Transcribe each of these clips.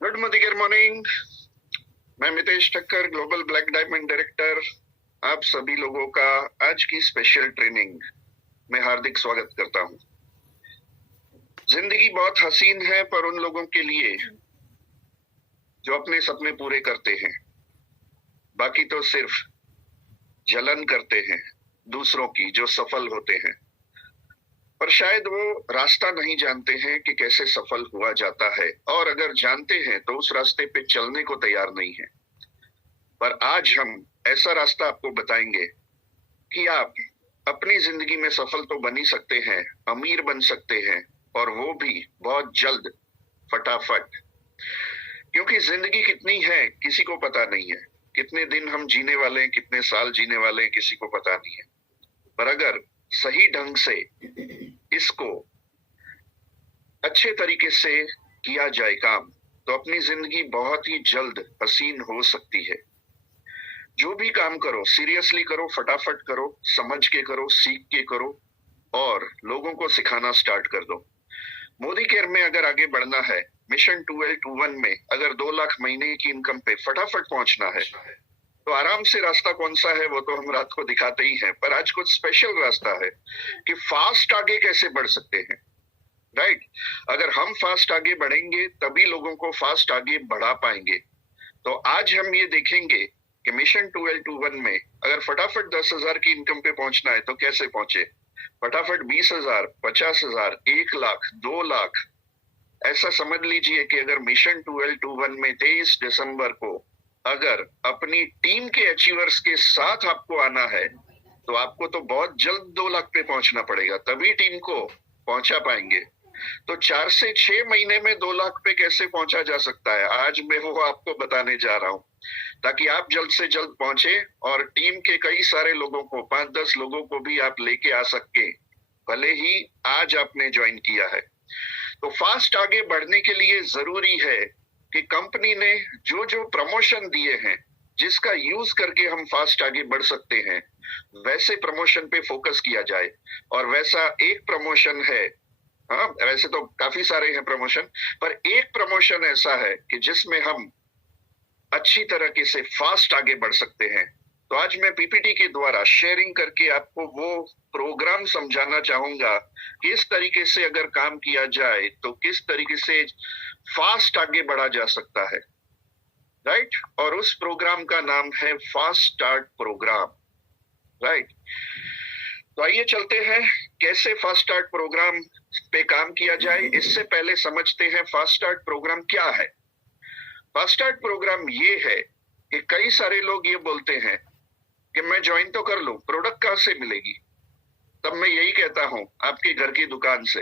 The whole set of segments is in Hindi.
Good morning. मैं Mitesh Thakkar, global black diamond director, आप सभी लोगों का आज की स्पेशल ट्रेनिंग में हार्दिक स्वागत करता हूं। जिंदगी बहुत हसीन है पर उन लोगों के लिए जो अपने सपने पूरे करते हैं, बाकी तो सिर्फ जलन करते हैं दूसरों की जो सफल होते हैं, पर शायद वो रास्ता नहीं जानते हैं कि कैसे सफल हुआ जाता है, और अगर जानते हैं तो उस रास्ते पे चलने को तैयार नहीं है। पर आज हम ऐसा रास्ता आपको बताएंगे कि आप अपनी जिंदगी में सफल तो बन ही सकते हैं, अमीर बन सकते हैं, और वो भी बहुत जल्द, फटाफट। क्योंकि जिंदगी कितनी है किसी को पता नहीं है, कितने दिन हम जीने वाले हैं, कितने साल जीने वाले हैं, किसी को पता नहीं है। पर अगर सही ढंग से इसको अच्छे तरीके से किया जाए काम, तो अपनी जिंदगी बहुत ही जल्द हसीन हो सकती है। जो भी काम करो सीरियसली करो, फटाफट करो, समझ के करो, सीख के करो, और लोगों को सिखाना स्टार्ट कर दो। मोदी केयर में अगर आगे बढ़ना है, मिशन 2L21 में अगर 2 लाख महीने की इनकम पे फटाफट पहुंचना है, तो आराम से रास्ता कौन सा है वो तो हम रात को दिखाते ही हैं, पर आज कुछ स्पेशल रास्ता है कि फास्ट आगे कैसे बढ़ सकते हैं। राइट? अगर हम फास्ट आगे बढ़ेंगे तभी लोगों को फास्ट आगे बढ़ा पाएंगे। तो आज हम ये देखेंगे कि मिशन 2L21 में अगर फटाफट 10,000 की इनकम पे पहुंचना है तो कैसे पहुंचे, फटाफट 20,000, 50,000, 1 लाख, 2 लाख। ऐसा समझ लीजिए कि अगर मिशन 2L21 में 23 दिसंबर को अगर अपनी टीम के अचीवर्स के साथ आपको आना है, तो आपको तो बहुत जल्द 2 लाख पे पहुंचना पड़ेगा, तभी टीम को पहुंचा पाएंगे। तो 4 से 6 महीने में 2 लाख पे कैसे पहुंचा जा सकता है, आज मैं वो आपको बताने जा रहा हूं, ताकि आप जल्द से जल्द पहुंचे और टीम के कई सारे लोगों को, 5-10 लोगों को भी आप लेके आ सके, भले ही आज आपने ज्वाइन किया है। तो फास्ट आगे बढ़ने के लिए जरूरी है कि कंपनी ने जो जो प्रमोशन दिए हैं, जिसका यूज करके हम फास्ट आगे बढ़ सकते हैं, वैसे प्रमोशन पे फोकस किया जाए। और वैसा एक प्रमोशन है, हाँ वैसे तो काफी सारे हैं प्रमोशन, पर एक प्रमोशन ऐसा है कि जिसमें हम अच्छी तरीके से फास्ट आगे बढ़ सकते हैं। तो आज मैं पीपीटी के द्वारा शेयरिंग करके आपको वो प्रोग्राम समझाना चाहूंगा कि इस तरीके से अगर काम किया जाए तो किस तरीके से फास्ट आगे बढ़ा जा सकता है। राइट? और उस प्रोग्राम का नाम है फास्ट स्टार्ट प्रोग्राम। राइट? तो आइए चलते हैं कैसे फास्ट स्टार्ट प्रोग्राम पे काम किया जाए। इससे पहले समझते हैं फास्ट स्टार्ट प्रोग्राम क्या है। फास्ट स्टार्ट प्रोग्राम ये है कि कई सारे लोग ये बोलते हैं कि मैं ज्वाइन तो कर लूं, प्रोडक्ट कहां से मिलेगी। तब मैं यही कहता हूं, आपके घर की दुकान से।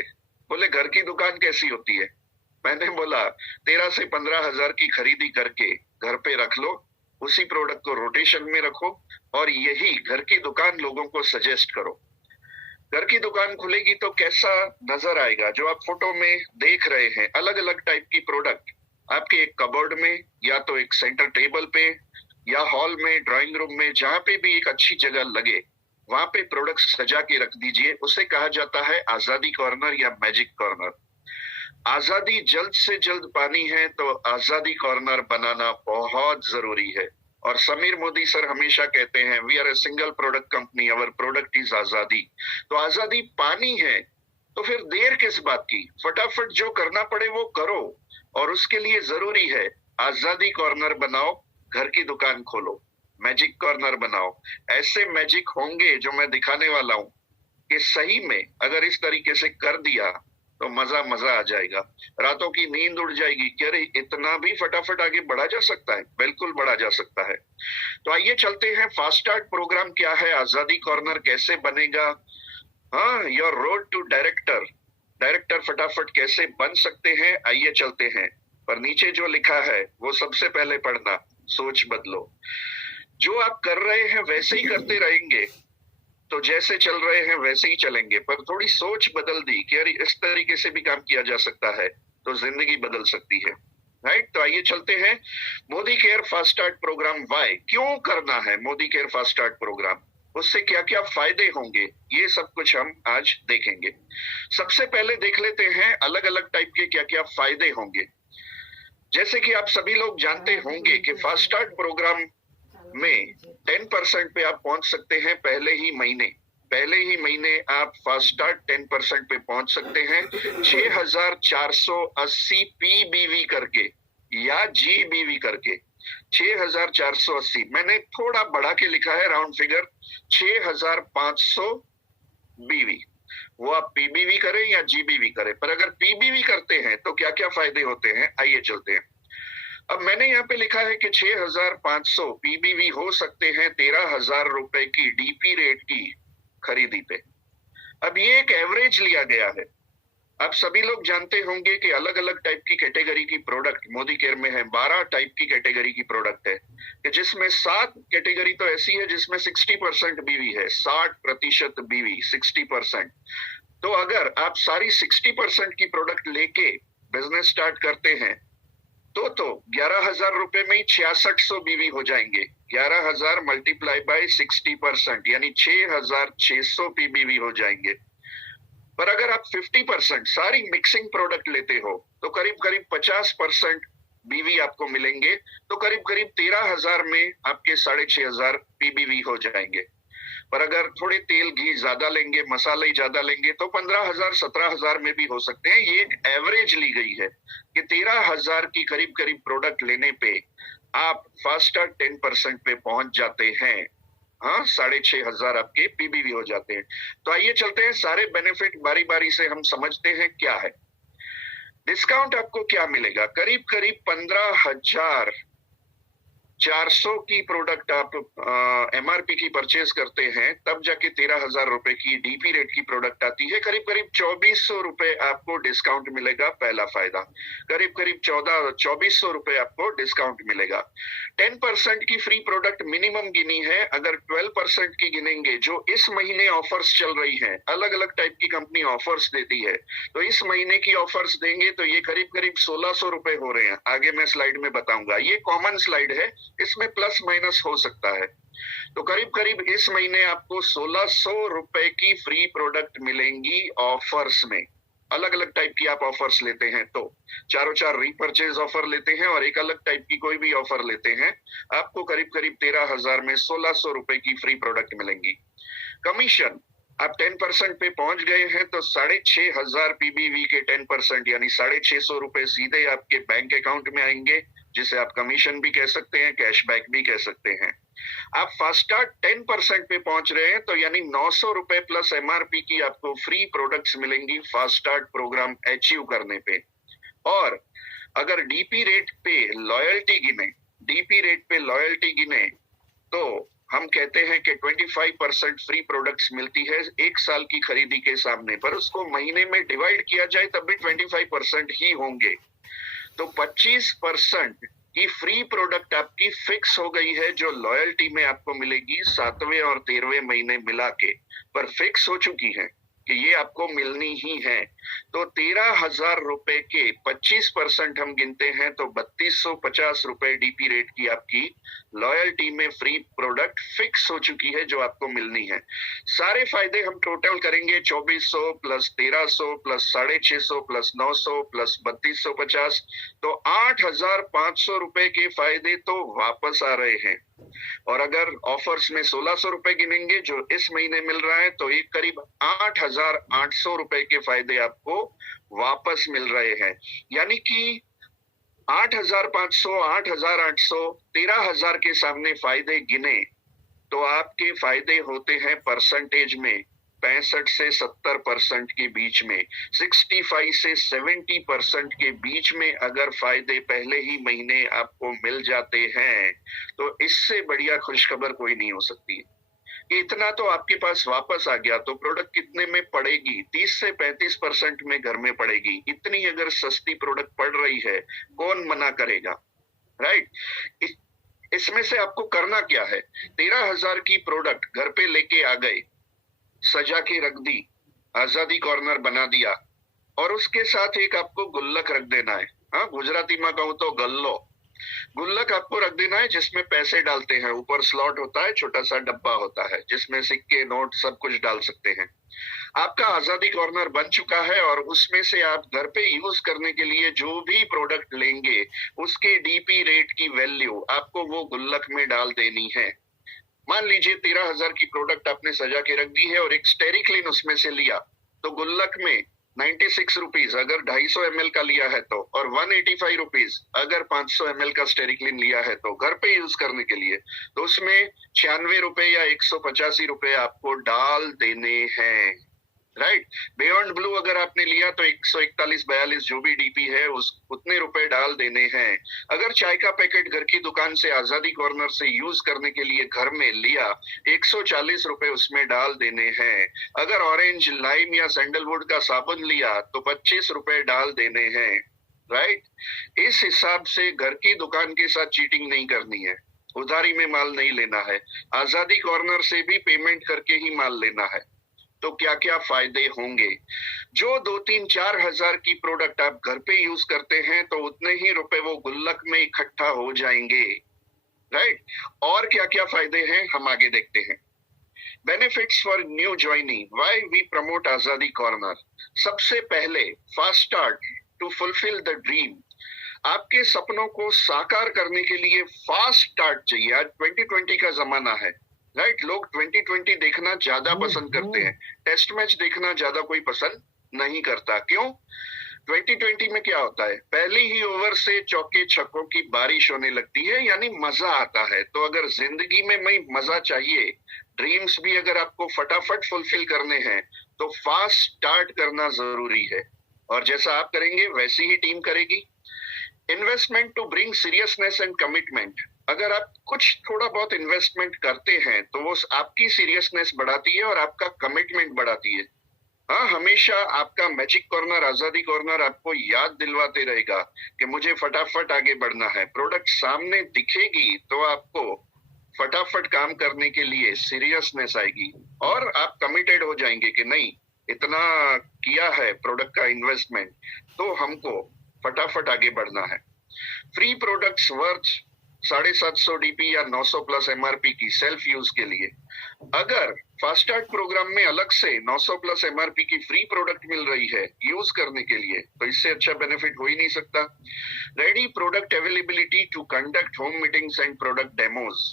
बोले घर की दुकान कैसी होती है? मैंने बोला 13 से 15,000 की खरीदी करके घर पे रख लो, उसी प्रोडक्ट को रोटेशन में रखो, और यही घर की दुकान लोगों को सजेस्ट करो। घर की दुकान खुलेगी तो कैसा नजर आएगा, जो आप फोटो में देख रहे हैं, अलग अलग टाइप की प्रोडक्ट आपके एक कबर्ड में, या तो एक सेंटर टेबल पे, या हॉल में, ड्राइंग रूम में, जहां पे भी एक अच्छी जगह लगे वहां पे प्रोडक्ट सजा के रख दीजिए। उसे कहा जाता है आजादी कॉर्नर या मैजिक कॉर्नर। आजादी जल्द से जल्द पानी है तो आजादी कॉर्नर बनाना बहुत जरूरी है। और समीर मोदी सर हमेशा कहते हैं, we are a single product company, our product is Azadi. तो आजादी पानी है, तो फिर देर किस बात की, फटाफट जो करना पड़े वो करो। और उसके लिए जरूरी है आजादी कॉर्नर बनाओ, घर की दुकान खोलो, मैजिक कॉर्नर बनाओ। ऐसे मैजिक होंगे जो मैं दिखाने वाला हूं कि सही में अगर इस तरीके से कर दिया तो मजा मजा आ जाएगा, रातों की नींद उड़ जाएगी कि अरे इतना भी फटाफट आगे बढ़ा जा सकता है। बिल्कुल बढ़ा जा सकता है। तो आइए चलते हैं, फास्ट स्टार्ट प्रोग्राम क्या है, आजादी कॉर्नर कैसे बनेगा, हाँ your road to director, director फटाफट कैसे बन सकते हैं। आइए चलते हैं। पर नीचे जो लिखा है वो सबसे पहले पढ़ना, सोच बदलो। जो आप कर रहे हैं वैसे ही करते रहेंगे तो जैसे चल रहे हैं वैसे ही चलेंगे, पर थोड़ी सोच बदल दी कि यार इस तरीके से भी काम किया जा सकता है तो जिंदगी बदल सकती है। राइट? तो आइए चलते हैं, Modi care fast start program why, क्यों करना है Modi care fast start program, उससे क्या क्या फायदे होंगे, ये सब कुछ हम आज देखेंगे। सबसे पहले देख लेते हैं अलग अलग टाइप के क्या क्या फायदे होंगे। जैसे कि आप सभी लोग जानते होंगे कि फास्ट स्टार्ट प्रोग्राम में 10% पे आप पहुंच सकते हैं पहले ही महीने आप फास्ट स्टार्ट 10% पे पहुंच सकते हैं 6480 पीबीवी करके या जीबीवी करके। 6480 मैंने थोड़ा बढ़ा के लिखा है राउंड फिगर 6500 बीवी। वो आप पीबीवी करें या जीबीवी करें, पर अगर पीबीवी करते हैं तो क्या क्या फायदे होते हैं आइए चलते हैं। अब मैंने यहाँ पे लिखा है कि 6500 पीबीवी हो सकते हैं 13,000 रुपए की डीपी रेट की खरीदी पे। अब ये एक एवरेज लिया गया है। आप सभी लोग जानते होंगे कि अलग अलग टाइप की कैटेगरी की प्रोडक्ट मोदी केयर में है। 12 टाइप की कैटेगरी की प्रोडक्ट है कि जिसमें 7 कैटेगरी तो ऐसी है जिसमें 60% बीवी है, 60% बीवी, 60%। तो अगर आप सारी 60% की प्रोडक्ट लेके बिजनेस स्टार्ट करते हैं तो 11,000 रुपए में ही 6600 बीवी हो जाएंगे। 11,000 मल्टीप्लाई बाय 60% यानी 6,600 पीबीवी हो जाएंगे। पर अगर आप 50% सारी मिक्सिंग प्रोडक्ट लेते हो तो करीब करीब 50% बीवी आपको मिलेंगे, तो करीब करीब 13,000 में आपके 6,500 पीबीवी हो जाएंगे। पर अगर थोड़े तेल घी ज्यादा लेंगे, मसाले ज्यादा लेंगे तो 15,000 17,000 में भी हो सकते हैं। ये एक एवरेज ली गई है कि 13,000 की करीब करीब प्रोडक्ट लेने पे आप फास्टर 10% पे पहुंच जाते हैं। हाँ, 6,500 आपके पीबीवी हो जाते हैं। तो आइए चलते हैं, सारे बेनिफिट बारी बारी से हम समझते हैं क्या है। डिस्काउंट आपको क्या मिलेगा, करीब करीब 15,400 की प्रोडक्ट आप एमआरपी की परचेज करते हैं तब जाके 13,000 रुपए की डीपी रेट की प्रोडक्ट आती है। करीब करीब 2,400 रुपए आपको डिस्काउंट मिलेगा, पहला फायदा। करीब करीब 2,400 रुपए आपको डिस्काउंट मिलेगा। 10% की फ्री प्रोडक्ट मिनिमम गिनी है। अगर 12% की गिनेंगे, जो इस महीने ऑफर्स चल रही है, अलग अलग टाइप की कंपनी ऑफर्स देती है, तो इस महीने की ऑफर्स देंगे तो ये करीब करीब 1,600 रुपए हो रहे हैं। आगे मैं स्लाइड में बताऊंगा, ये कॉमन स्लाइड है, इसमें प्लस माइनस हो सकता है। तो करीब करीब इस महीने आपको 1,600 रुपए की फ्री प्रोडक्ट मिलेंगी ऑफर्स में। अलग अलग टाइप की आप ऑफर्स लेते हैं तो चारों चार रीपरचेज ऑफर लेते हैं और एक अलग टाइप की कोई भी ऑफर लेते हैं, आपको करीब करीब 13,000 में 1,600 रुपए की फ्री प्रोडक्ट मिलेंगी। कमीशन, आप 10% पे पहुंच गए हैं तो 6,500 पीबीवी के 10% यानी 6,600 रुपए सीधे आपके बैंक अकाउंट में आएंगे, जिसे आप कमीशन भी कह सकते हैं, कैशबैक भी कह सकते हैं। आप फास्ट स्टार्ट 10% पे पहुंच रहे हैं तो यानी 900 रुपए प्लस एमआरपी की आपको फ्री प्रोडक्ट्स मिलेंगी फास्ट स्टार्ट प्रोग्राम अचीव करने पे। और अगर डीपी रेट पे लॉयल्टी गिने तो हम कहते हैं कि 25% फ्री प्रोडक्ट्स मिलती है एक साल की खरीदी के सामने, पर उसको महीने में डिवाइड किया जाए तब भी 25% ही होंगे। तो 25% की फ्री प्रोडक्ट आपकी फिक्स हो गई है, जो लॉयल्टी में आपको मिलेगी 7वें और 13वें महीने मिला के, पर फिक्स हो चुकी है कि ये आपको मिलनी ही है। तो 13,000 रुपए के 25% हम गिनते हैं तो 3,250 रुपए डीपी रेट की आपकी लॉयल्टी में फ्री प्रोडक्ट फिक्स हो चुकी है, जो आपको मिलनी है। सारे फायदे हम टोटल करेंगे 2,400 प्लस 1,300 प्लस 650 प्लस 900 प्लस 3,250, तो 8,500 रुपए के फायदे तो वापस आ रहे हैं। और अगर ऑफर्स में 1,600 रुपए गिनेंगे जो इस महीने मिल रहा है, तो एक करीब 8,800 रुपए के फायदे आपको वापस मिल रहे हैं। यानी कि 8,500, 8,800, 13,000 के सामने फायदे गिने तो आपके फायदे होते हैं परसेंटेज में 65 से 70% के बीच में, 65 से 70% के बीच में अगर फायदे पहले ही महीने आपको मिल जाते हैं तो इससे बढ़िया खुशखबर कोई नहीं हो सकती। इतना तो आपके पास वापस आ गया तो प्रोडक्ट कितने में पड़ेगी, 30 से 35% में घर में पड़ेगी। इतनी अगर सस्ती प्रोडक्ट पड़ रही है, कौन मना करेगा, राइट। इसमें से आपको करना क्या है, 13,000 की प्रोडक्ट घर पे लेके आ गए, सजा के रख दी, आजादी कॉर्नर बना दिया, और उसके साथ एक आपको गुल्लक रख देना है। हाँ, गुजराती में कहूं तो गल्लो, गुल्लक आपको रख देना है जिसमें पैसे डालते हैं, ऊपर स्लॉट होता है, छोटा सा डब्बा होता है जिसमें सिक्के नोट सब कुछ डाल सकते हैं। आपका आजादी कॉर्नर बन चुका है और उसमें से आप घर पे यूज करने के लिए जो भी प्रोडक्ट लेंगे उसके डीपी रेट की वैल्यू आपको वो गुल्लक में डाल देनी है। मान लीजिए 13,000 की प्रोडक्ट आपने सजा के रख दी है और एक स्टेरिक्लिन उसमें से लिया, तो गुल्लक में 96 रुपीज अगर 250 ml का लिया है तो, और 185 रुपीज अगर 500 ml का स्टेरिक्लिन लिया है तो घर पे यूज करने के लिए, तो उसमें 96 रुपए या 185 रुपए आपको डाल देने हैं। राइट। बियॉन्ड ब्लू अगर आपने लिया तो 141-42 जो भी डीपी है उस उतने रुपए डाल देने हैं। अगर चाय का पैकेट घर की दुकान से आजादी कॉर्नर से यूज करने के लिए घर में लिया, 140 रुपए उसमें डाल देने हैं। अगर ऑरेंज लाइम या सैंडलवुड का साबुन लिया तो 25 रुपए डाल देने हैं। राइट। इस हिसाब से घर की दुकान के साथ चीटिंग नहीं करनी है, उधारी में माल नहीं लेना है, आजादी कॉर्नर से भी पेमेंट करके ही माल लेना है। तो क्या क्या फायदे होंगे? जो 2-3-4 हजार की प्रोडक्ट आप घर पे यूज करते हैं तो उतने ही रुपए वो गुल्लक में इकट्ठा हो जाएंगे। राइट। और क्या क्या फायदे हैं हम आगे देखते हैं। Benefits for new joinee, why we promote Azadi corner. सबसे पहले fast start to fulfil the dream. आपके सपनों को साकार करने के लिए फास्ट स्टार्ट चाहिए। आज 2020 का जमाना है। राइट। लोग 2020 देखना ज्यादा पसंद करते हैं, टेस्ट मैच देखना ज्यादा कोई पसंद नहीं करता। क्यों? 2020 में क्या होता है, पहली ही ओवर से चौके छक्कों की बारिश होने लगती है, यानी मजा आता है। तो अगर जिंदगी में मजा चाहिए, ड्रीम्स भी अगर आपको फटाफट फुलफिल करने हैं, तो फास्ट स्टार्ट करना जरूरी है। और जैसा आप करेंगे वैसी ही टीम करेगी। Investment to bring seriousness and commitment. अगर आप कुछ थोड़ा बहुत इन्वेस्टमेंट करते हैं तो वो आपकी सीरियसनेस बढ़ाती है और आपका कमिटमेंट बढ़ाती है। हाँ, हमेशा आपका मैजिक कॉर्नर, आजादी कॉर्नर आपको याद दिलवाते रहेगा कि मुझे फटाफट आगे बढ़ना है। प्रोडक्ट सामने दिखेगी तो आपको फटाफट काम करने के लिए सीरियसनेस आएगी और आप कमिटेड हो जाएंगे कि नहीं, इतना किया है प्रोडक्ट का इन्वेस्टमेंट तो हमको फटाफट आगे बढ़ना है। फ्री प्रोडक्ट्स वर्थ 750 डीपी या 900 प्लस एमआरपी की सेल्फ यूज के लिए। अगर फास्ट स्टार्ट प्रोग्राम में अलग से 900 प्लस एमआरपी की फ्री प्रोडक्ट मिल रही है यूज करने के लिए, तो इससे अच्छा बेनिफिट हो ही नहीं सकता। Ready product availability to conduct home meetings and product demos.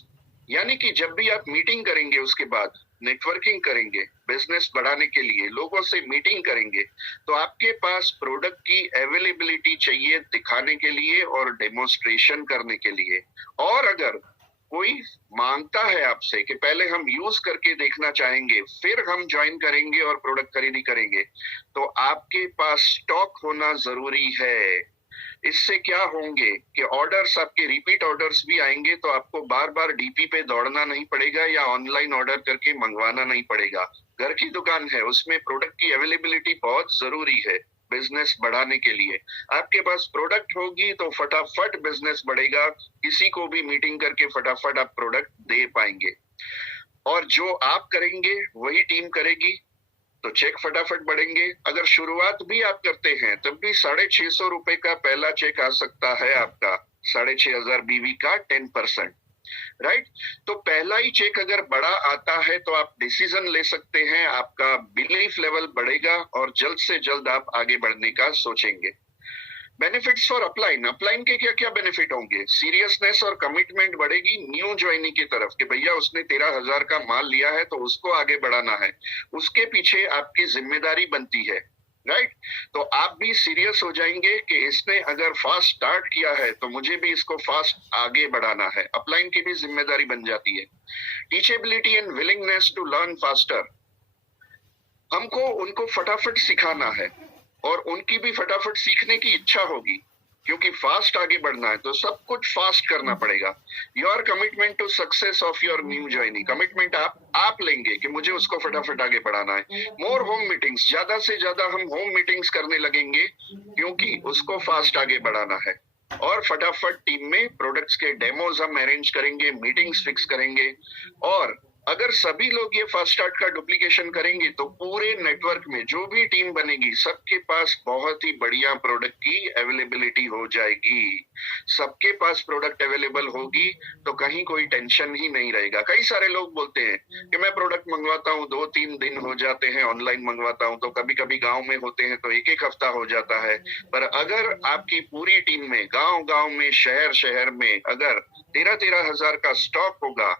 यानी कि जब भी आप मीटिंग करेंगे उसके बाद नेटवर्किंग करेंगे, बिजनेस बढ़ाने के लिए लोगों से मीटिंग करेंगे, तो आपके पास प्रोडक्ट की अवेलेबिलिटी चाहिए दिखाने के लिए और डेमोन्स्ट्रेशन करने के लिए। और अगर कोई मांगता है आपसे कि पहले हम यूज करके देखना चाहेंगे फिर हम ज्वाइन करेंगे और प्रोडक्ट खरीदी करेंगे, तो आपके पास स्टॉक होना जरूरी है। इससे क्या होंगे कि ऑर्डर्स, आपके रिपीट ऑर्डर्स भी आएंगे, तो आपको बार बार डीपी पे दौड़ना नहीं पड़ेगा या ऑनलाइन ऑर्डर करके मंगवाना नहीं पड़ेगा। घर की दुकान है, उसमें प्रोडक्ट की अवेलेबिलिटी बहुत जरूरी है बिजनेस बढ़ाने के लिए। आपके पास प्रोडक्ट होगी तो फटाफट बिजनेस बढ़ेगा, किसी को भी मीटिंग करके फटाफट आप प्रोडक्ट दे पाएंगे। और जो आप करेंगे वही टीम करेगी, तो चेक फटाफट बढ़ेंगे। अगर शुरुआत भी आप करते हैं तब भी 650 रुपए का पहला चेक आ सकता है आपका, 6,500 बीवी का 10%। राइट। तो पहला ही चेक अगर बड़ा आता है तो आप डिसीजन ले सकते हैं, आपका बिलीफ लेवल बढ़ेगा और जल्द से जल्द आप आगे बढ़ने का सोचेंगे। Benefits for upline. अपलाइन के क्या क्या बेनिफिट होंगे? सीरियसनेस और कमिटमेंट बढ़ेगी न्यू ज्वाइनी की तरफ कि भैया उसने 13,000 का माल लिया है तो उसको आगे बढ़ाना है, उसके पीछे आपकी जिम्मेदारी बनती है। राइट। तो आप भी सीरियस हो जाएंगे कि इसने अगर फास्ट स्टार्ट किया है तो मुझे भी इसको फास्ट आगे बढ़ाना है। अपलाइन की भी जिम्मेदारी बन जाती है। Teachability and willingness to learn faster. हमको उनको फटाफट सिखाना है और उनकी भी फटाफट सीखने की इच्छा होगी, क्योंकि फास्ट आगे बढ़ना है तो सब कुछ फास्ट करना पड़ेगा। Your commitment to success of your new joinee. Commitment आप लेंगे कि मुझे उसको फटाफट आगे बढ़ाना है। More home meetings. ज्यादा से ज्यादा हम होम मीटिंग्स करने लगेंगे क्योंकि उसको फास्ट आगे बढ़ाना है। और फटाफट टीम में प्रोडक्ट्स के डेमोज हम अरेंज करेंगे, मीटिंग्स फिक्स करेंगे। और अगर सभी लोग ये फास्ट स्टार्ट का डुप्लीकेशन करेंगे तो पूरे नेटवर्क में जो भी टीम बनेगी सबके पास बहुत ही बढ़िया प्रोडक्ट की अवेलेबिलिटी हो जाएगी। सबके पास प्रोडक्ट अवेलेबल होगी तो कहीं कोई टेंशन ही नहीं रहेगा। कई सारे लोग बोलते हैं कि मैं प्रोडक्ट मंगवाता हूँ 2-3 दिन हो जाते हैं, ऑनलाइन मंगवाता हूँ तो कभी कभी गांव में होते हैं तो एक हफ्ता हो जाता है। पर अगर आपकी पूरी टीम में गांव गांव में शहर शहर में अगर 13-13 हजार का स्टॉक होगा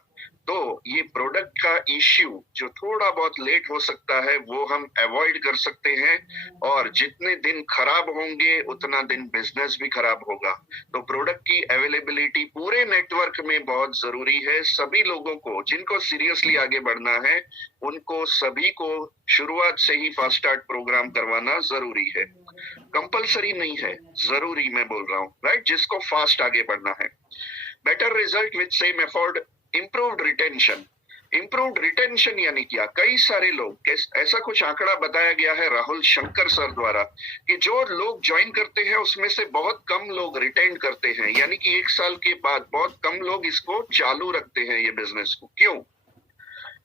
तो ये प्रोडक्ट का इश्यू जो थोड़ा बहुत लेट हो सकता है वो हम अवॉइड कर सकते हैं, और जितने दिन खराब होंगे उतना दिन बिजनेस भी खराब होगा। तो प्रोडक्ट की अवेलेबिलिटी पूरे नेटवर्क में बहुत जरूरी है। सभी लोगों को जिनको सीरियसली आगे बढ़ना है उनको सभी को शुरुआत से ही फास्ट स्टार्ट प्रोग्राम करवाना जरूरी है। कंपलसरी नहीं है, जरूरी मैं बोल रहा हूँ, राइट? जिसको फास्ट आगे बढ़ना है। Better result with same effort, improved retention. Improved retention यानी क्या? कई सारे लोग, ऐसा कुछ आंकड़ा बताया गया है राहुल शंकर सर द्वारा कि जो लोग ज्वाइन करते हैं उसमें से बहुत कम लोग रिटेन करते हैं, यानी कि 1 साल के बाद बहुत कम लोग इसको चालू रखते हैं ये बिजनेस को। क्यों?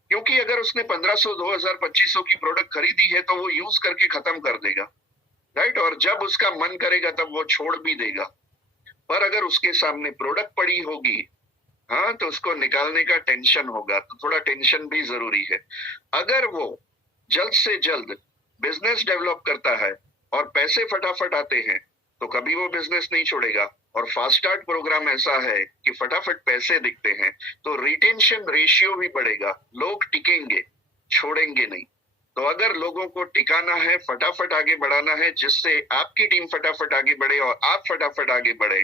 क्योंकि अगर उसने 1500, 2000, 2500 की प्रोडक्ट खरीदी है तो वो यूज करके खत्म कर देगा, राइट? और जब उसका मन करेगा तब वो छोड़ भी देगा। पर अगर उसके सामने प्रोडक्ट पड़ी होगी, हाँ, तो उसको निकालने का टेंशन होगा, तो थोड़ा टेंशन भी जरूरी है। अगर वो जल्द से जल्द बिजनेस डेवलप करता है और पैसे फटाफट आते हैं तो कभी वो बिजनेस नहीं छोड़ेगा। और फास्ट स्टार्ट प्रोग्राम ऐसा है कि फटाफट पैसे दिखते हैं तो रिटेंशन रेशियो भी बढ़ेगा, लोग टिकेंगे, छोड़ेंगे नहीं। तो अगर लोगों को टिकाना है, फटाफट आगे बढ़ाना है, जिससे आपकी टीम फटाफट आगे बढ़े और आप फटाफट आगे बढ़े,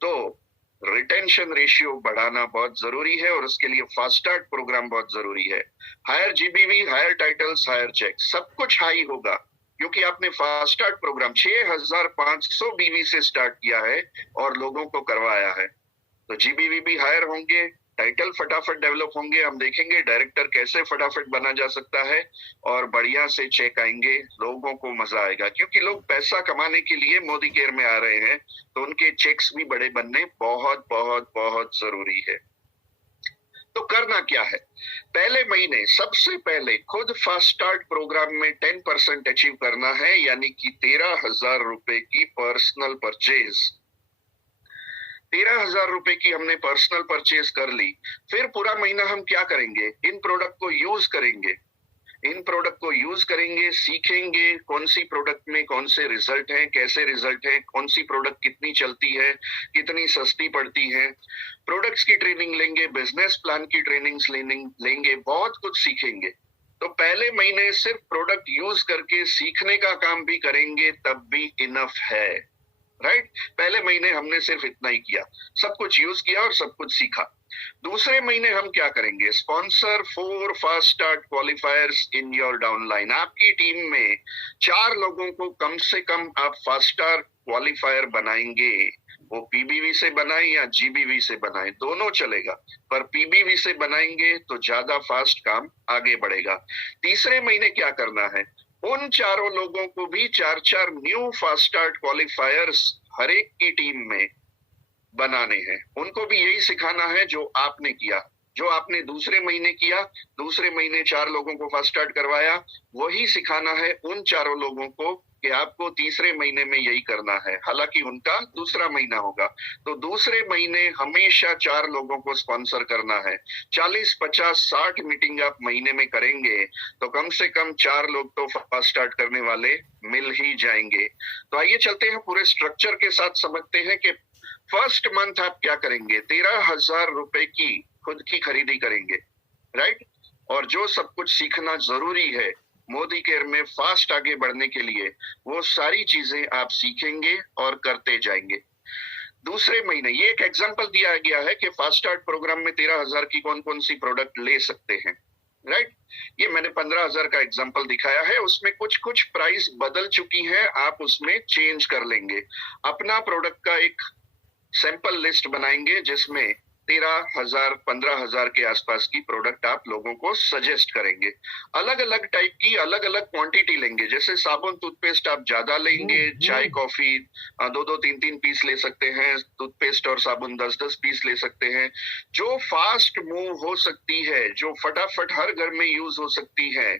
तो रिटेंशन रेशियो बढ़ाना बहुत जरूरी है और उसके लिए फास्ट स्टार्ट प्रोग्राम बहुत जरूरी है। Higher GBV, higher titles, higher check, सब कुछ हाई होगा क्योंकि आपने फास्ट स्टार्ट प्रोग्राम 6500 बीवी से स्टार्ट किया है और लोगों को करवाया है। तो जीबीवी भी हायर होंगे, टाइटल फटाफट डेवलप होंगे, हम देखेंगे डायरेक्टर कैसे फटाफट बना जा सकता है, और बढ़िया से चेक आएंगे, लोगों को मजा आएगा क्योंकि लोग पैसा कमाने के लिए मोदी केयर में आ रहे हैं तो उनके चेक्स भी बड़े बनने बहुत बहुत बहुत जरूरी है। तो करना क्या है? पहले महीने सबसे पहले खुद फास्ट स्टार्ट प्रोग्राम में 10% अचीव करना है, यानी कि 13,000 रुपए की पर्सनल परचेज। 13,000 रुपए की हमने पर्सनल परचेज कर ली। फिर पूरा महीना हम क्या करेंगे? इन प्रोडक्ट को यूज करेंगे, इन प्रोडक्ट को यूज करेंगे, सीखेंगे कौन सी प्रोडक्ट में कौन से रिजल्ट हैं, कैसे रिजल्ट हैं, कौन सी प्रोडक्ट कितनी चलती है, कितनी सस्ती पड़ती है, प्रोडक्ट्स की ट्रेनिंग लेंगे, बिजनेस प्लान की ट्रेनिंग्स लेंगे, बहुत कुछ सीखेंगे। तो पहले महीने सिर्फ प्रोडक्ट यूज करके सीखने का काम भी करेंगे तब भी इनफ है, राइट? पहले महीने हमने सिर्फ इतना ही किया, सब कुछ यूज किया और सब कुछ सीखा। दूसरे महीने हम क्या करेंगे? Sponsor 4 fast start क्वालिफायर्स in your downline. आपकी टीम में 4 लोगों को कम से कम आप फास्ट स्टार्ट क्वालिफायर बनाएंगे। वो पीबीवी से बनाए या जीबीवी से बनाए, दोनों चलेगा, पर पीबीवी से बनाएंगे तो ज्यादा फास्ट काम आगे बढ़ेगा। तीसरे महीने क्या करना है? उन 4 लोगों को भी 4-4 न्यू फास्ट स्टार्ट क्वालिफायर्स हर एक की टीम में बनाने हैं। उनको भी यही सिखाना है जो आपने किया, जो आपने दूसरे महीने किया, दूसरे महीने 4 लोगों को फास्ट स्टार्ट करवाया, वही सिखाना है उन 4 लोगों को कि आपको तीसरे महीने में यही करना है। हालांकि उनका दूसरा महीना होगा, तो दूसरे महीने हमेशा 4 लोगों को स्पॉन्सर करना है। 40, 50, 60 मीटिंग आप महीने में करेंगे तो कम से कम 4 लोग तो फास्ट स्टार्ट करने वाले मिल ही जाएंगे। तो आइए चलते हैं, पूरे स्ट्रक्चर के साथ समझते हैं कि फर्स्ट मंथ आप क्या करेंगे? 13,000 रुपए की खुद की खरीदी करेंगे, राइट? और जो सब कुछ सीखना जरूरी है मोदी केयर में फास्ट आगे बढ़ने के लिए, वो सारी चीजें आप सीखेंगे और करते जाएंगे। दूसरे महीने ये एक एग्जांपल दिया गया है कि फास्ट स्टार्ट प्रोग्राम में 13,000 की कौन कौन सी प्रोडक्ट ले सकते हैं, राइट? ये मैंने 15,000 का एग्जांपल दिखाया है, उसमें कुछ कुछ प्राइस बदल चुकी है, आप उसमें चेंज कर लेंगे। अपना प्रोडक्ट का एक सैंपल लिस्ट बनाएंगे जिसमें 13,000 15,000 के आसपास की प्रोडक्ट आप लोगों को सजेस्ट करेंगे। अलग अलग टाइप की अलग अलग क्वांटिटी लेंगे। जैसे साबुन टूथपेस्ट आप ज्यादा लेंगे, चाय कॉफी 2-2 3-3 पीस ले सकते हैं, टूथपेस्ट और साबुन 10-10 पीस ले सकते हैं। जो फास्ट मूव हो सकती है, जो फटाफट हर घर में यूज हो सकती है,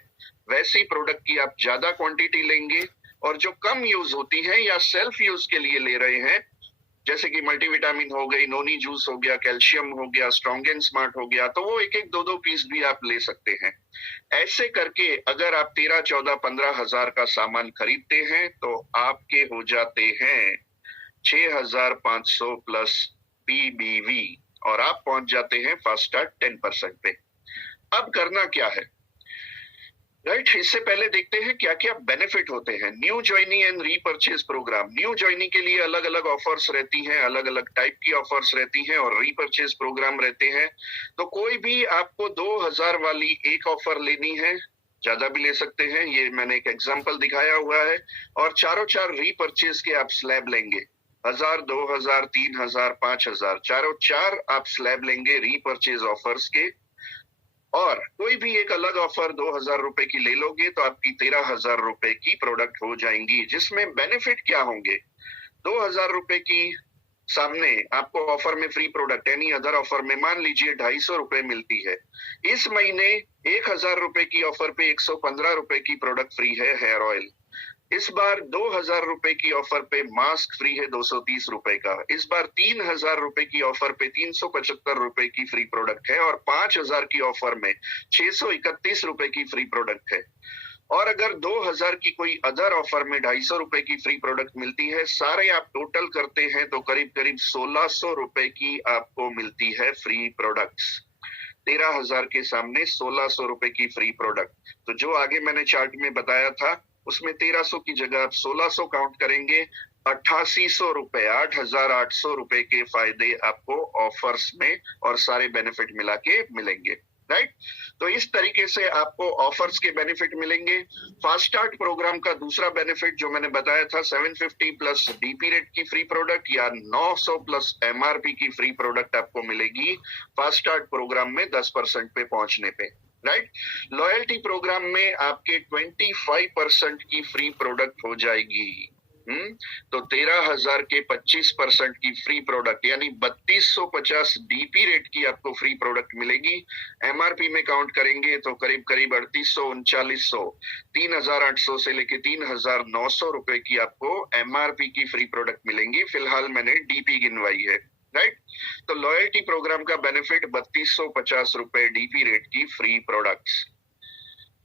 वैसी प्रोडक्ट की आप ज्यादा क्वांटिटी लेंगे। और जो कम यूज होती है या सेल्फ यूज के लिए ले रहे हैं, जैसे कि मल्टीविटामिन हो गई, नोनी जूस हो गया, कैल्शियम हो गया, स्ट्रॉन्ग एंड स्मार्ट हो गया, तो वो एक एक 2-2 पीस भी आप ले सकते हैं। ऐसे करके अगर आप 13, 14, 15,000 का सामान खरीदते हैं तो आपके हो जाते हैं 6,500 प्लस पीबीवी और आप पहुंच जाते हैं फास्ट स्टार्ट 10% पे। अब करना क्या है, राइट? इससे पहले देखते हैं क्या क्या बेनिफिट होते हैं। New joinee and repurchase program. New joinee के लिए अलग अलग ऑफर्स रहती हैं, अलग अलग टाइप की ऑफर्स रहती हैं और रीपर्चेज प्रोग्राम रहते हैं। तो कोई भी आपको 2,000 वाली एक ऑफर लेनी है, ज्यादा भी ले सकते हैं, ये मैंने एक एग्जांपल दिखाया हुआ है। और चारों चार रीपर्चेज के आप स्लैब लेंगे, 1,000, 2,000, 3,000, 5,000, चारों चार आप स्लैब लेंगे रीपर्चेज ऑफर्स के। और कोई भी एक अलग ऑफर 2,000 रुपए की ले लोगे तो आपकी 13,000 रुपए की प्रोडक्ट हो जाएंगी। जिसमें बेनिफिट क्या होंगे, 2,000 रुपए की सामने आपको ऑफर में free product, any other offer में मान लीजिए 250 रुपए मिलती है। इस महीने 1,000 रुपए की ऑफर पे 115 रुपए की प्रोडक्ट फ्री है हेयर ऑयल। इस बार 2,000 रुपए की ऑफर पे मास्क फ्री है 230 रुपए का। इस बार 3,000 रुपए की ऑफर पे 375 रुपए की फ्री प्रोडक्ट है और 5,000 की ऑफर में 631 रुपए की फ्री प्रोडक्ट है। और अगर 2,000 की कोई अदर ऑफर में 250 रुपए की फ्री प्रोडक्ट मिलती है, सारे आप टोटल करते हैं तो करीब करीब 1,600 रुपए की आपको मिलती है फ्री प्रोडक्ट्स। 13,000 के सामने 1,600 रुपए की फ्री प्रोडक्ट। तो जो आगे मैंने चार्ट में बताया था उसमें 1,300 की जगह आप 1,600 काउंट करेंगे, 8,800 रुपए, 8,800 रुपए के फायदे आपको ऑफर्स में और सारे बेनिफिट मिला के मिलेंगे, राइट? तो इस तरीके से आपको ऑफर्स के बेनिफिट मिलेंगे। फास्ट स्टार्ट प्रोग्राम का दूसरा बेनिफिट जो मैंने बताया था, 750 प्लस डीपी रेट की फ्री प्रोडक्ट या 900 प्लस एमआरपी की फ्री प्रोडक्ट आपको मिलेगी फास्ट स्टार्ट प्रोग्राम में 10% पे पहुंचने पे, राइट? लॉयल्टी प्रोग्राम में आपके 25% की फ्री प्रोडक्ट हो जाएगी। तो 13,000 के 25% की फ्री प्रोडक्ट यानी 3,250 डीपी रेट की आपको फ्री प्रोडक्ट मिलेगी। एमआरपी में काउंट करेंगे तो करीब करीब 3,800, 3,900, 3,800 से लेके 3,900 रुपए की आपको एमआरपी की फ्री प्रोडक्ट मिलेंगी। फिलहाल मैंने डीपी गिनवाई है, राइट? तो लॉयल्टी प्रोग्राम का बेनिफिट 3,250 रुपए डीपी रेट की फ्री प्रोडक्ट्स।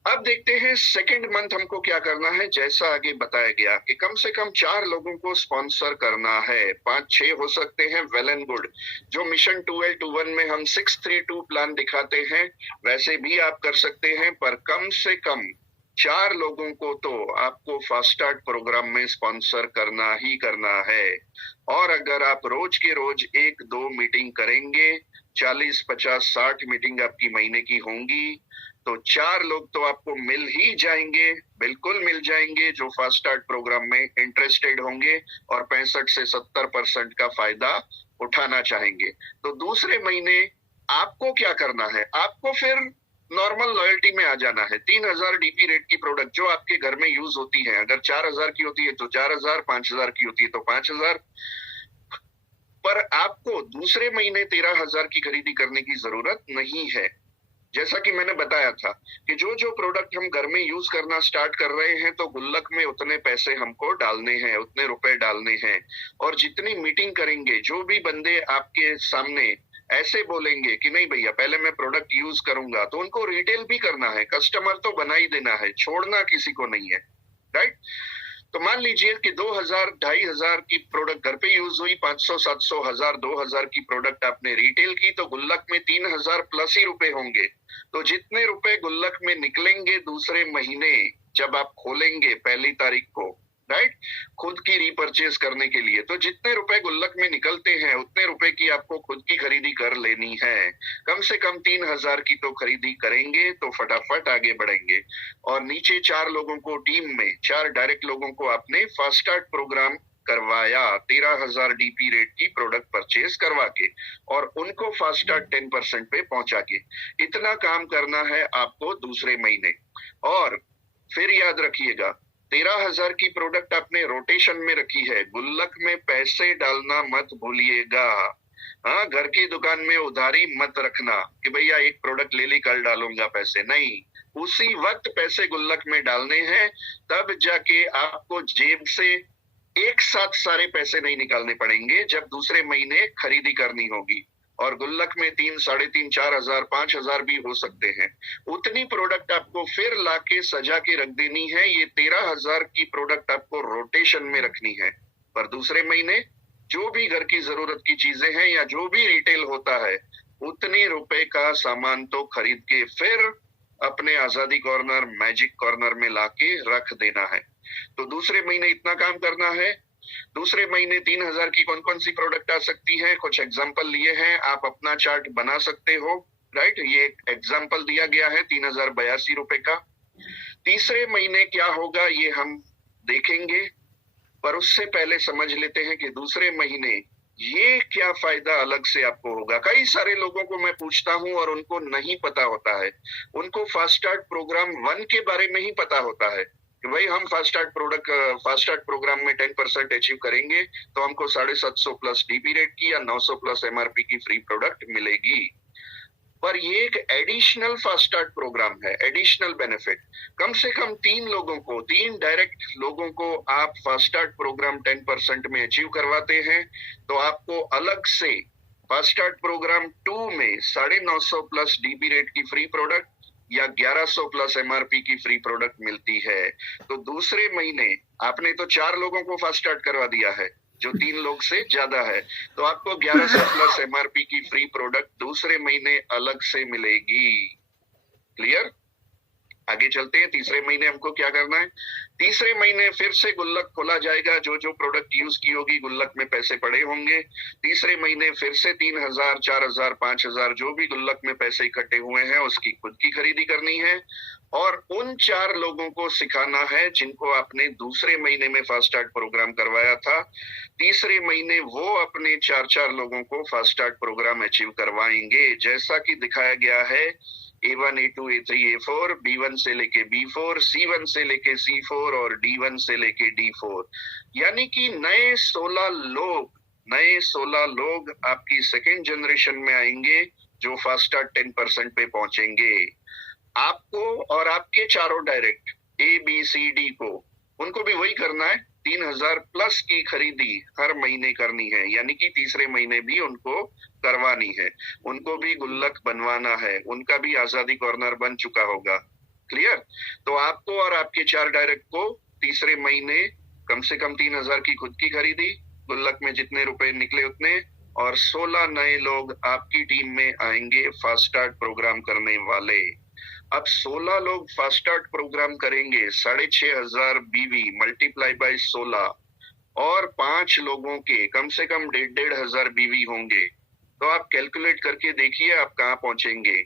अब देखते हैं सेकेंड मंथ हमको क्या करना है। जैसा आगे बताया गया कि कम से कम 4 लोगों को स्पॉन्सर करना है, 5-6 हो सकते हैं, वेल एंड गुड। जो मिशन 2L21 में हम 632 प्लान दिखाते हैं वैसे भी आप कर सकते हैं, पर कम से कम 4 लोगों को तो आपको फास्ट स्टार्ट प्रोग्राम में स्पॉन्सर करना ही करना है। और अगर आप रोज के रोज 1-2 मीटिंग करेंगे, 40, 50, 60 मीटिंग आपकी महीने की होंगी, तो 4 लोग तो आपको मिल ही जाएंगे, बिल्कुल मिल जाएंगे, जो फास्ट स्टार्ट प्रोग्राम में इंटरेस्टेड होंगे और 65 से 70% का फायदा उठाना चाहेंगे। तो दूसरे महीने आपको क्या करना है, आपको फिर नॉर्मल लॉयल्टी में आ जाना है। 3,000 डीपी रेट की प्रोडक्ट जो आपके घर में यूज होती है, अगर 4,000 की होती है तो 4,000, 5,000 की होती है तो 5,000। पर आपको दूसरे महीने 13,000 की खरीदी करने की जरूरत नहीं है। जैसा कि मैंने बताया था कि जो जो प्रोडक्ट हम घर में यूज करना स्टार्ट कर रहे हैं तो गुल्लक में उतने पैसे हमको डालने हैं, उतने रुपए डालने हैं। और जितनी मीटिंग करेंगे, जो भी बंदे आपके सामने ऐसे बोलेंगे कि नहीं भैया पहले मैं प्रोडक्ट यूज करूंगा, तो उनको रिटेल भी करना है, कस्टमर तो बना ही देना है, छोड़ना किसी को नहीं है, राइट? तो मान लीजिए कि 2,000, 2,500 की प्रोडक्ट घर पे यूज हुई, 500, 700, 1,000, 2,000 की प्रोडक्ट आपने रिटेल की, तो गुल्लक में 3,000 प्लस ही रुपए होंगे। तो जितने रुपए गुल्लक में निकलेंगे दूसरे महीने जब आप खोलेंगे 1 तारीख को, राइट, खुद की रीपरचेज करने के लिए, तो जितने रुपए गुल्लक में निकलते हैं उतने रुपए की आपको खुद की खरीदी कर लेनी है। कम से कम 3,000 की तो खरीदी करेंगे तो फटाफट आगे बढ़ेंगे। और नीचे 4 लोगों को टीम में, 4 डायरेक्ट लोगों को आपने फास्ट स्टार्ट प्रोग्राम करवाया 13,000 डीपी रेट की प्रोडक्ट परचेज करवा के, और उनको फास्ट स्टार्ट 10% पे पहुंचा के। इतना काम करना है आपको दूसरे महीने। और फिर याद रखिएगा, 13,000 की प्रोडक्ट आपने रोटेशन में रखी है, गुल्लक में पैसे डालना मत भूलिएगा। हाँ, घर की दुकान में उधारी मत रखना कि भैया एक प्रोडक्ट ले ली कल डालूंगा पैसे, नहीं, उसी वक्त पैसे गुल्लक में डालने हैं, तब जाके आपको जेब से एक साथ सारे पैसे नहीं निकालने पड़ेंगे जब दूसरे महीने खरीदी करनी होगी। और गुल्लक में 3, 3.5, 4,000, 5,000 भी हो सकते हैं। उतनी प्रोडक्ट आपको फिर लाके सजा के रख देनी है। ये 13,000 की प्रोडक्ट आपको रोटेशन में रखनी है। पर दूसरे महीने जो भी घर की जरूरत की चीजें हैं या जो भी रिटेल होता है, उतने रुपए का सामान तो खरीद के फिर अपने आजादी कॉर्नर, मैजिक कॉर्नर में लाके रख देना है। तो दूसरे महीने इतना काम करना है। दूसरे महीने 3,000 की कौन कौन सी प्रोडक्ट आ सकती है, कुछ एग्जाम्पल लिए हैं, आप अपना चार्ट बना सकते हो। राइट, ये एक एग्जाम्पल दिया गया है 3,082 रुपए का। तीसरे महीने क्या होगा ये हम देखेंगे, पर उससे पहले समझ लेते हैं कि दूसरे महीने ये क्या फायदा अलग से आपको होगा। कई सारे लोगों को मैं पूछता हूं और उनको नहीं पता होता है। उनको फास्ट स्टार्ट प्रोग्राम 1 के बारे में ही पता होता है कि भाई हम फास्ट स्टार्ट प्रोग्राम में 10% अचीव करेंगे तो हमको 750 प्लस डीपी रेट की या 900 प्लस एमआरपी की फ्री प्रोडक्ट मिलेगी। पर ये एक एडिशनल फास्ट स्टार्ट प्रोग्राम है, एडिशनल बेनिफिट। कम से कम 3 डायरेक्ट लोगों को आप फास्ट स्टार्ट प्रोग्राम 10% में अचीव करवाते हैं, तो आपको अलग से फास्ट स्टार्ट प्रोग्राम 2 में 950 प्लस डीपी रेट की फ्री प्रोडक्ट या 1100 प्लस एमआरपी की फ्री प्रोडक्ट मिलती है। तो दूसरे महीने आपने तो 4 लोगों को फास्ट स्टार्ट करवा दिया है, जो 3 लोग से ज्यादा है, तो आपको 1100 प्लस एमआरपी की फ्री प्रोडक्ट दूसरे महीने अलग से मिलेगी। क्लियर? आगे चलते हैं। तीसरे महीने हमको क्या करना है। तीसरे महीने फिर से गुल्लक खोला जाएगा, जो जो प्रोडक्ट यूज की होगी गुल्लक में पैसे पड़े होंगे। तीसरे महीने फिर से 3,000, 4,000, 5,000 जो भी गुल्लक में पैसे इकट्ठे हुए हैं उसकी खुद की खरीदी करनी है, और उन 4 लोगों को सिखाना है जिनको आपने दूसरे महीने में फास्ट स्टार्ट प्रोग्राम करवाया था। तीसरे महीने वो अपने 4 लोगों को फास्ट स्टार्ट प्रोग्राम अचीव करवाएंगे, जैसा कि दिखाया गया है। A1, A2, A3, A4, B1 से लेके B4, C1 से लेके C4 और D1 से लेके D4, यानी कि नए 16 लोग आपकी सेकेंड जनरेशन में आएंगे जो फास्ट स्टार्ट 10% पे पहुंचेंगे। आपको और आपके 4 डायरेक्ट ABCD को, उनको भी वही करना है। 3,000 प्लस की खरीदी हर महीने करनी है, यानी कि तीसरे महीने भी उनको करवानी है। उनको भी गुल्लक बनवाना है, उनका भी आजादी कॉर्नर बन चुका होगा। क्लियर? तो आपको और आपके 4 डायरेक्ट को तीसरे महीने कम से कम 3,000 की खुद की खरीदी, गुल्लक में जितने रुपए निकले उतने, और 16 नए लोग आपकी टीम में आएंगे फास्ट स्टार्ट प्रोग्राम करने वाले। अब 16 लोग फास्ट स्टार्ट प्रोग्राम करेंगे, 6,500 बीवी मल्टीप्लाई बाय 16, और 5 लोगों के कम से कम 1,500 बीवी होंगे। तो आप कैलकुलेट करके देखिए आप कहाँ पहुंचेंगे।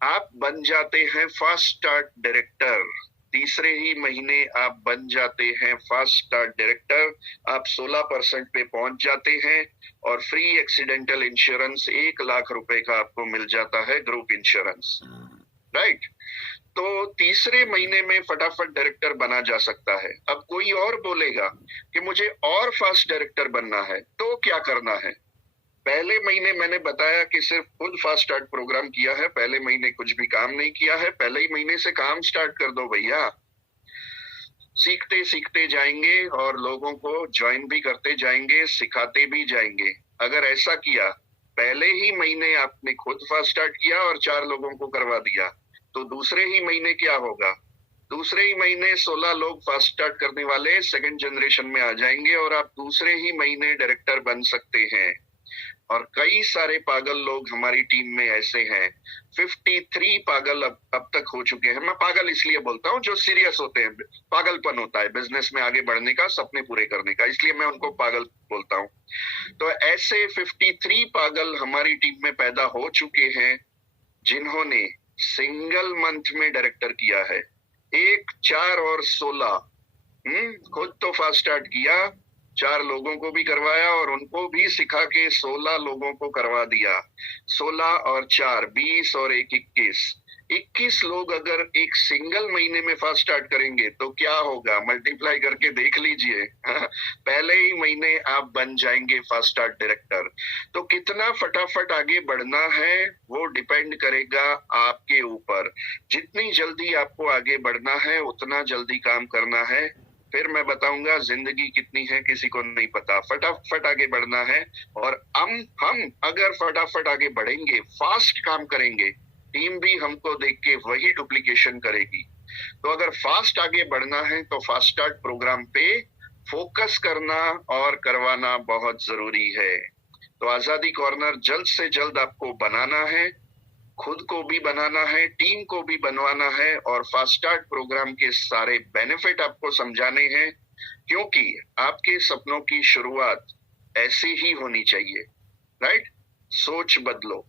आप बन जाते हैं फास्ट स्टार्ट डायरेक्टर। तीसरे ही महीने आप बन जाते हैं फास्ट स्टार्ट डायरेक्टर। आप 16% पे पहुंच जाते हैं और फ्री एक्सीडेंटल इंश्योरेंस 1 लाख रुपए का आपको मिल जाता है, ग्रुप इंश्योरेंस। राइट? तो तीसरे महीने में फटाफट डायरेक्टर बना जा सकता है। अब कोई और बोलेगा कि मुझे और फास्ट डायरेक्टर बनना है, तो क्या करना है। पहले महीने मैंने बताया कि सिर्फ खुद फास्ट स्टार्ट प्रोग्राम किया है, पहले महीने कुछ भी काम नहीं किया है। पहले ही महीने से काम स्टार्ट कर दो भैया। सीखते सीखते जाएंगे और लोगों को ज्वाइन भी करते जाएंगे, सिखाते भी जाएंगे। अगर ऐसा किया, पहले ही महीने आपने खुद फास्ट स्टार्ट किया और 4 लोगों को करवा दिया, तो दूसरे ही महीने क्या होगा। दूसरे ही महीने 16 लोग फास्ट स्टार्ट करने वाले सेकंड जनरेशन में आ जाएंगे और आप दूसरे ही महीने डायरेक्टर बन सकते हैं। और कई सारे पागल लोग हमारी टीम में ऐसे हैं। 53 पागल अब तक हो चुके हैं। मैं पागल इसलिए बोलता हूँ जो सीरियस होते हैं। पागलपन होता है बिजनेस में आगे बढ़ने का, सपने पूरे करने का, इसलिए मैं उनको पागल बोलता हूँ। तो ऐसे 53 पागल हमारी टीम में पैदा हो चुके हैं जिन्होंने सिंगल मंथ में डायरेक्टर किया है। 1, 4 और 16 खुद तो फास्ट स्टार्ट किया, 4 लोगों को भी करवाया और उनको भी सिखा के 16 लोगों को करवा दिया। 16 और 4 20 और 1 21। 21 लोग अगर एक सिंगल महीने में फास्ट स्टार्ट करेंगे तो क्या होगा, मल्टीप्लाई करके देख लीजिए। पहले ही महीने आप बन जाएंगे फास्ट स्टार्ट डायरेक्टर। तो कितना फटाफट आगे बढ़ना है वो डिपेंड करेगा आपके ऊपर। जितनी जल्दी आपको आगे बढ़ना है उतना जल्दी काम करना है। फिर मैं बताऊंगा जिंदगी कितनी है किसी को नहीं पता, फटाफट आगे बढ़ना है। और हम अगर फटाफट आगे बढ़ेंगे, फास्ट काम करेंगे, टीम भी हमको देख के वही डुप्लीकेशन करेगी। तो अगर फास्ट आगे बढ़ना है तो फास्ट स्टार्ट प्रोग्राम पे फोकस करना और करवाना बहुत जरूरी है। तो आजादी कॉर्नर जल्द से जल्द आपको बनाना है, खुद को भी बनाना है, टीम को भी बनवाना है और फास्ट स्टार्ट प्रोग्राम के सारे बेनिफिट आपको समझाने हैं, क्योंकि आपके सपनों की शुरुआत ऐसी ही होनी चाहिए। राइट? सोच बदलो।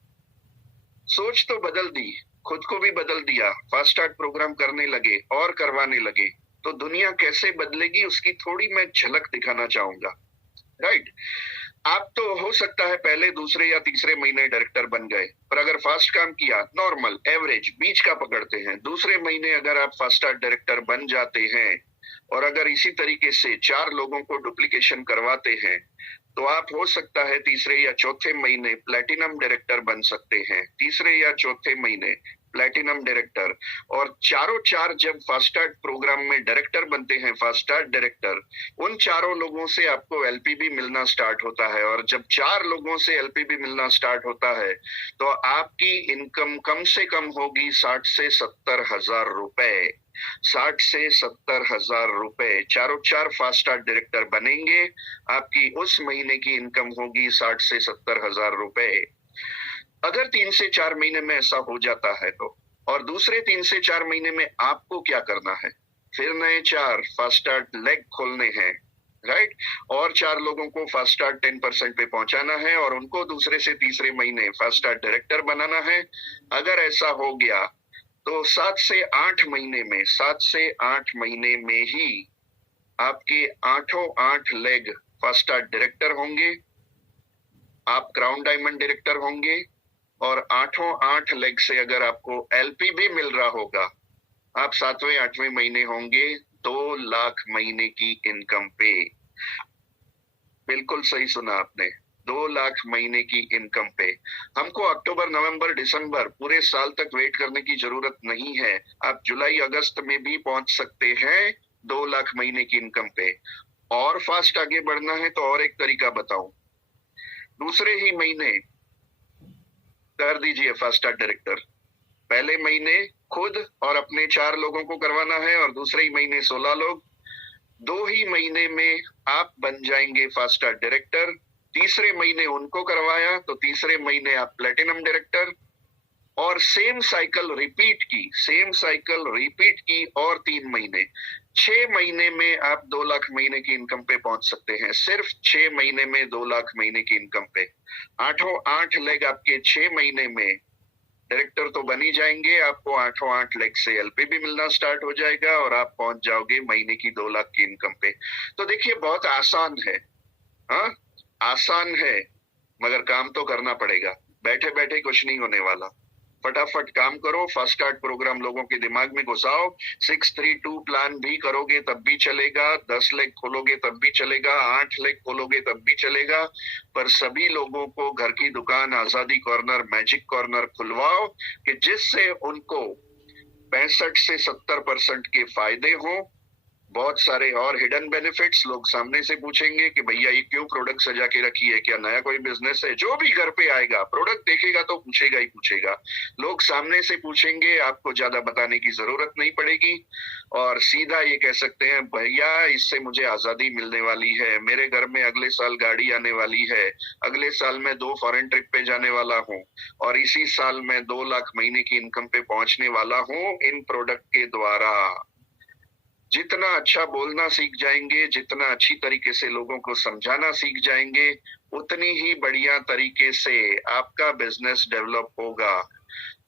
सोच तो बदल दी, खुद को भी बदल दिया, फास्ट स्टार्ट प्रोग्राम करने लगे और करवाने लगे, तो दुनिया कैसे बदलेगी उसकी थोड़ी मैं झलक दिखाना चाहूंगा। राइट? आप तो हो सकता है पहले दूसरे या तीसरे महीने डायरेक्टर बन गए, पर अगर फास्ट काम किया, नॉर्मल एवरेज बीच का पकड़ते हैं, दूसरे महीने अगर आप फास्ट स्टार्ट डायरेक्टर बन जाते हैं और अगर इसी तरीके से 4 लोगों को डुप्लीकेशन करवाते हैं तो आप हो सकता है तीसरे या चौथे महीने प्लैटिनम डायरेक्टर बन सकते हैं। तीसरे या चौथे महीने प्लैटिनम डायरेक्टर। और चारों 4 जब फास्ट स्टार्ट प्रोग्राम में डायरेक्टर बनते हैं, फास्ट स्टार्ट डायरेक्टर, उन चारों लोगों से आपको एलपीबी मिलना स्टार्ट होता है। और जब 4 लोगों से एलपीबी मिलना स्टार्ट होता है तो आपकी इनकम कम से कम होगी 60 से 70 हजार रुपए। 60 से 70 हजार रुपए। चारों 4 फास्ट स्टार्ट डायरेक्टर बनेंगे, आपकी उस महीने की इनकम होगी 60 से 70 हजार रुपए। अगर 3 से 4 महीने में ऐसा हो जाता है तो, और दूसरे 3 से 4 महीने में आपको क्या करना है, फिर नए 4 फास्ट स्टार्ट लेग खोलने हैं। राइट? और 4 लोगों को फास्ट स्टार्ट 10% पे पहुंचाना है और उनको दूसरे से तीसरे महीने फास्ट स्टार्ट डायरेक्टर बनाना है। अगर ऐसा हो गया तो 7 से 8 महीने में, 7 से 8 महीने में ही आपके 8 लेग फास्ट स्टार्ट डायरेक्टर होंगे, आप क्राउन डायमंड डायरेक्टर होंगे और 8 लेग से अगर आपको एलपी भी मिल रहा होगा, आप 7वें 8वें महीने होंगे 2 लाख महीने की इनकम पे। बिल्कुल सही सुना आपने, 2 लाख महीने की इनकम पे। हमको अक्टूबर नवंबर दिसंबर पूरे साल तक वेट करने की जरूरत नहीं है। आप जुलाई अगस्त में भी पहुंच सकते हैं 2 लाख महीने की इनकम पे। और फास्ट आगे बढ़ना है तो और एक तरीका बताऊं, दूसरे ही महीने कर दीजिए फास्ट स्टार्ट डायरेक्टर। पहले महीने खुद और अपने 4 लोगों को करवाना है और दूसरे ही महीने 16 लोग। 2 ही महीने में आप बन जाएंगे फास्ट स्टार्ट डायरेक्टर। तीसरे महीने उनको करवाया तो तीसरे महीने आप प्लेटिनम डायरेक्टर। और सेम साइकिल रिपीट की और 3 महीने, 6 महीने में आप 2 लाख महीने की इनकम पे पहुंच सकते हैं। सिर्फ 6 महीने में 2 लाख महीने की इनकम पे। 8 लेग आपके 6 महीने में डायरेक्टर तो बन ही जाएंगे, आपको 8 लेग से एलपी भी मिलना स्टार्ट हो जाएगा और आप पहुंच जाओगे महीने की 2 लाख की इनकम पे। तो देखिए बहुत आसान है। हाँ, आसान है, मगर काम तो करना पड़ेगा। बैठे बैठे कुछ नहीं होने वाला। फटाफट काम करो, फास्ट स्टार्ट प्रोग्राम लोगों के दिमाग में घुसाओ। 632 प्लान भी करोगे तब भी चलेगा, 10 लेग खोलोगे तब भी चलेगा, 8 लेग खोलोगे तब भी चलेगा, पर सभी लोगों को घर की दुकान आजादी कॉर्नर, मैजिक कॉर्नर खुलवाओ कि जिससे उनको 65 से 70% के फायदे हों। बहुत सारे और हिडन बेनिफिट्स। लोग सामने से पूछेंगे कि भैया ये क्यों प्रोडक्ट सजा के रखी है, क्या नया कोई बिजनेस है? जो भी घर पे आएगा प्रोडक्ट देखेगा तो पूछेगा ही पूछेगा। लोग सामने से पूछेंगे, आपको ज्यादा बताने की जरूरत नहीं पड़ेगी और सीधा ये कह सकते हैं भैया इससे मुझे आजादी मिलने वाली है, मेरे घर में अगले साल गाड़ी आने वाली है, अगले साल मैं 2 फॉरेन ट्रिप पे जाने वाला हूँ और इसी साल मैं 2 लाख महीने की इनकम पे पहुंचने वाला हूँ इन प्रोडक्ट के द्वारा। जितना अच्छा बोलना सीख जाएंगे, जितना अच्छी तरीके से लोगों को समझाना सीख जाएंगे, उतनी ही बढ़िया तरीके से आपका बिजनेस डेवलप होगा।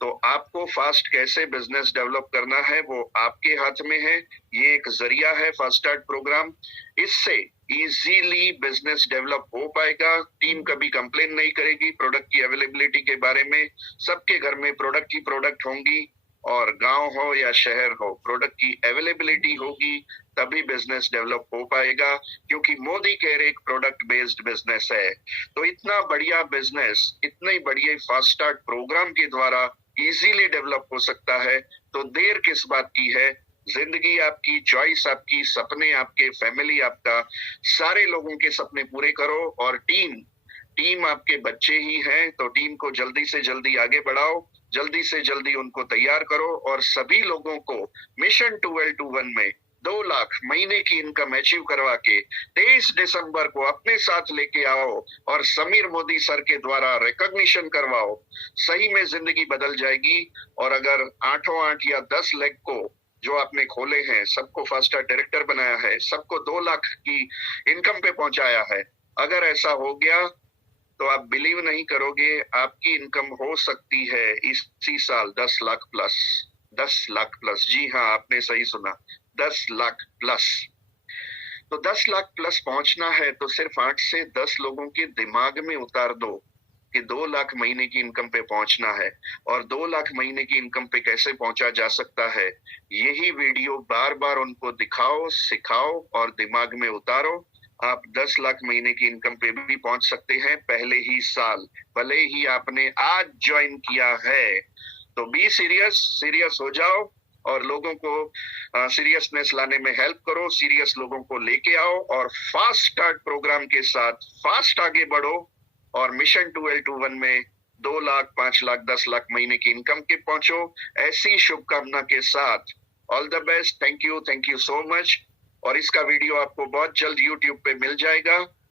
तो आपको फास्ट कैसे बिजनेस डेवलप करना है वो आपके हाथ में है। ये एक जरिया है फास्ट स्टार्ट प्रोग्राम। इससे इजीली बिजनेस डेवलप हो पाएगा। टीम कभी कंप्लेन नहीं करेगी प्रोडक्ट की अवेलेबिलिटी के बारे में। सबके घर में प्रोडक्ट ही प्रोडक्ट होंगी, और गांव हो या शहर हो, प्रोडक्ट की अवेलेबिलिटी होगी तभी बिजनेस डेवलप हो पाएगा, क्योंकि मोदी केयर एक प्रोडक्ट बेस्ड बिजनेस है। तो इतना बढ़िया बिजनेस इतने बढ़िया फास्ट स्टार्ट प्रोग्राम के द्वारा इजीली डेवलप हो सकता है, तो देर किस बात की है। जिंदगी आपकी, चॉइस आपकी, सपने आपके, फैमिली आपका, सारे लोगों के सपने पूरे करो। और टीम आपके बच्चे ही हैं, तो टीम को जल्दी से जल्दी आगे बढ़ाओ, जल्दी से जल्दी उनको तैयार करो, और सभी लोगों को मिशन 1221 में 2 लाख महीने की इनकम अचीव करवा के 23 दिसंबर को अपने साथ लेके आओ और समीर मोदी सर के द्वारा रिकॉग्निशन करवाओ। सही में जिंदगी बदल जाएगी। और अगर 8 या 10 लाख को जो आपने खोले हैं, सबको फास्ट स्टार डायरेक्टर बनाया है, सबको 2 लाख की इनकम पे पहुंचाया है, अगर ऐसा हो गया तो आप बिलीव नहीं करोगे, आपकी इनकम हो सकती है इसी साल 10 लाख प्लस। 10 लाख प्लस, जी हाँ, आपने सही सुना, 10 लाख प्लस। तो 10 लाख प्लस पहुंचना है तो सिर्फ 8 से 10 लोगों के दिमाग में उतार दो कि 2 लाख महीने की इनकम पे पहुंचना है। और 2 लाख महीने की इनकम पे कैसे पहुंचा जा सकता है, यही वीडियो बार बार उनको दिखाओ, सिखाओ और दिमाग में उतारो। आप 10 लाख महीने की इनकम पे भी पहुंच सकते हैं पहले ही साल, भले ही आपने आज ज्वाइन किया है। तो बी सीरियस हो जाओ और लोगों को सीरियसनेस लाने में हेल्प करो, सीरियस लोगों को लेके आओ और फास्ट स्टार्ट प्रोग्राम के साथ फास्ट आगे बढ़ो और मिशन 1221 में 2 लाख, 5 लाख, 10 लाख महीने की इनकम के पहुंचो। ऐसी शुभकामना के साथ all the best. Thank you so much. और इसका वीडियो आपको बहुत जल्द YouTube पे मिल जाएगा।